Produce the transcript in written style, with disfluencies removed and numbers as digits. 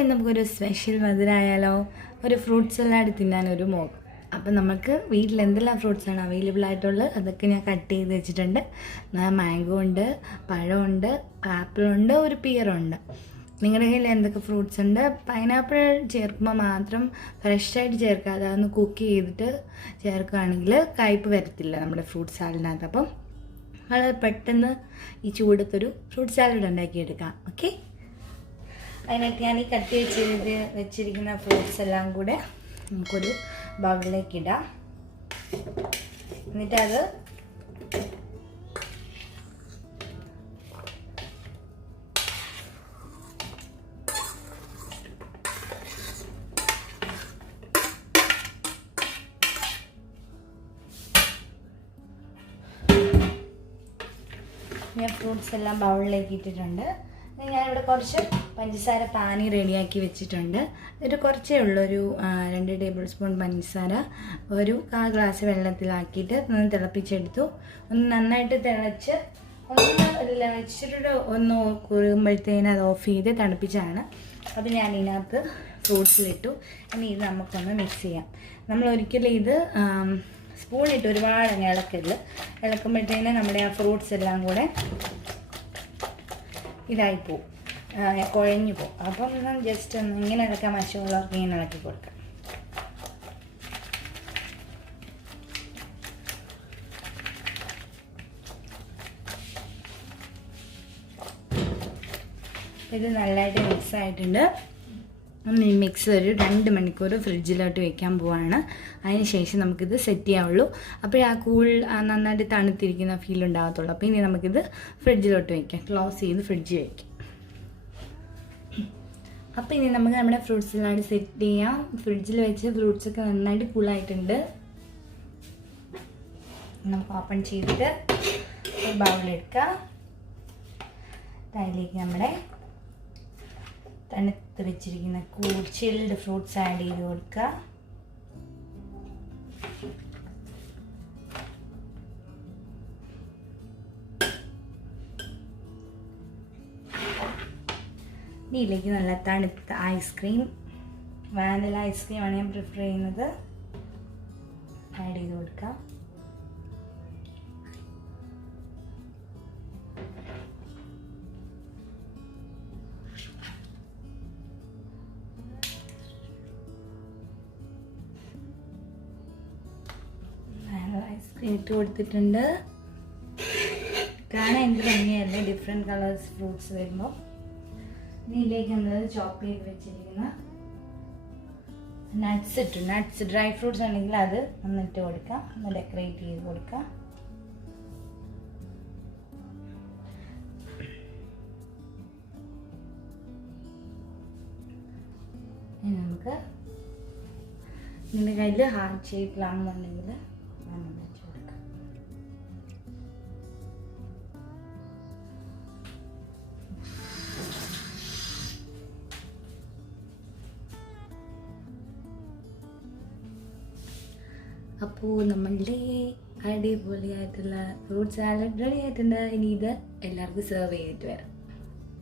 അപ്പോൾ നമുക്കൊരു സ്പെഷ്യൽ മധുരമായാലോ, ഒരു ഫ്രൂട്ട് സലാഡ് തിന്നാനൊരു മോക്ക്. അപ്പോൾ നമുക്ക് വീട്ടിൽ എന്തെല്ലാം ഫ്രൂട്ട്സാണ് അവൈലബിൾ ആയിട്ടുള്ളത് അതൊക്കെ ഞാൻ കട്ട് ചെയ്ത് വെച്ചിട്ടുണ്ട്. മാംഗോ ഉണ്ട്, പഴമുണ്ട്, ആപ്പിളുണ്ട്, ഒരു പിയറുണ്ട്. നിങ്ങളുടെ കയ്യിൽ എന്തൊക്കെ ഫ്രൂട്ട്സ് ഉണ്ട്? പൈനാപ്പിൾ ചേർക്കുമ്പോൾ മാത്രം ഫ്രഷായിട്ട് ചേർക്കാതെ അതൊന്ന് കുക്ക് ചെയ്തിട്ട് ചേർക്കുകയാണെങ്കിൽ കയ്പ്പ് വരത്തില്ല നമ്മുടെ ഫ്രൂട്ട് സാലഡിനകത്ത്. അപ്പം വളരെ പെട്ടെന്ന് ഈ ചൂടത്തൊരു ഫ്രൂട്ട് സാലഡ് ഉണ്ടാക്കിയെടുക്കാം. ഓക്കെ, അതിനായിട്ട് ഞാൻ ഈ കട്ട് വെച്ചിരിക്കുന്ന ഫ്രൂട്ട്സ് എല്ലാം കൂടെ നമുക്കൊരു ബൗളിലേക്ക് ഇടാം. എന്നിട്ടത് ഞാൻ ഫ്രൂട്ട്സ് എല്ലാം ബൗളിലേക്ക് ഇട്ടിട്ടുണ്ട്. ഞാനിവിടെ കുറച്ച് പഞ്ചസാര പാനി റെഡിയാക്കി വെച്ചിട്ടുണ്ട്. ഒരു കുറച്ചേ ഉള്ളൂ, ഒരു 2 ടേബിൾ സ്പൂൺ പഞ്ചസാര ഒരു 1/4 ഗ്ലാസ് വെള്ളത്തിലാക്കിയിട്ട് ഒന്ന് തിളപ്പിച്ചെടുത്തു. ഒന്ന് നന്നായിട്ട് തിളച്ച് ഒന്ന് കുറുകുമ്പോഴത്തേന് അത് ഓഫ് ചെയ്ത് തണുപ്പിച്ചാണ്. അത് ഞാൻ ഇതിനകത്ത് ഫ്രൂട്ട്സിലിട്ടു. ഇനി ഇത് നമുക്കൊന്ന് മിക്സ് ചെയ്യാം. നമ്മൾ ഒരിക്കലും ഇത് സ്പൂണിട്ട് ഒരുപാട് ഇളക്കുമ്പോഴത്തേന് നമ്മുടെ ആ ഫ്രൂട്ട്സ് എല്ലാം കൂടെ ഇതായിപ്പോവും, കുഴഞ്ഞു പോകും. അപ്പം ജസ്റ്റ് ഒന്ന് ഇങ്ങനെ ഇളക്കാൻ വശമുള്ളവർക്ക് ഇങ്ങനെ ഇളക്കി കൊടുക്കാം. ഇത് നല്ലതായിട്ട് മിക്സ് ആയിട്ടുണ്ട്. ഈ മിക്സ് ഒരു 2 മണിക്കൂർ ഫ്രിഡ്ജിലോട്ട് വെക്കാൻ പോവാണ്. അതിന് ശേഷം നമുക്കിത് സെറ്റ് ചെയ്യാവുള്ളൂ. അപ്പോഴേ ആ നന്നായിട്ട് തണുത്തിരിക്കുന്ന ഫീൽ ഉണ്ടാകത്തുള്ളൂ. അപ്പോൾ ഇനി നമുക്കിത് ഫ്രിഡ്ജിലോട്ട് വയ്ക്കാം, ക്ലോസ് ചെയ്ത് ഫ്രിഡ്ജിൽ വയ്ക്കാം. അപ്പോൾ ഇനി നമുക്ക് നമ്മുടെ ഫ്രൂട്ട്സിലാണ് സെറ്റ് ചെയ്യാം. ഫ്രിഡ്ജിൽ വെച്ച് ഫ്രൂട്ട്സൊക്കെ നന്നായിട്ട് കൂളായിട്ടുണ്ട്. നമുക്ക് ഓപ്പൺ ചെയ്തിട്ട് ഒരു ബൗളെടുക്കാം. അതിലേക്ക് നമ്മുടെ തണുത്ത് വെച്ചിരിക്കുന്ന ചിൽഡ് ഫ്രൂട്ട്സ് ആഡ് ചെയ്ത് കൊടുക്കുക. ഇതിലേക്ക് നല്ല തണുത്ത ഐസ്ക്രീം, വാനില ഐസ്ക്രീമാണ് ഞാൻ പ്രിഫർ ചെയ്യുന്നത്, ആഡ് ചെയ്ത് കൊടുക്കാം. ഐസ്ക്രീം ഇട്ട് കൊടുത്തിട്ടുണ്ട്. കാണാൻ എന്ത് ഭംഗിയല്ലേ ഡിഫറെൻറ്റ് കളേഴ്സ് ഫ്രൂട്ട്സ് വരുമ്പോൾ. ഇതിലേക്ക് നമ്മൾ ചോപ്പ് ചെയ്ത് വെച്ചിരിക്കുന്ന നട്ട്സ് ഡ്രൈ ഫ്രൂട്ട്സ് ഉണ്ടെങ്കിൽ അത് ഒന്നിട്ട് കൊടുക്കാം, ഒന്ന് ഡെക്കറേറ്റ് ചെയ്ത് കൊടുക്കാം. ഇനി നമുക്ക് നിങ്ങളുടെ കയ്യിൽ ഹാർട്ട് ഷേപ്പിലാണെന്നുണ്ടെങ്കിൽ വെച്ച് കൊടുക്കാം. അപ്പോൾ നമ്മളുടെ അടിപൊളിയായിട്ടുള്ള ഫ്രൂട്ട് സാലഡ് റെഡി ആയിട്ടുണ്ട്. ഇനി ഇത് എല്ലാവർക്കും സെർവ് ചെയ്തിട്ട് വരാം.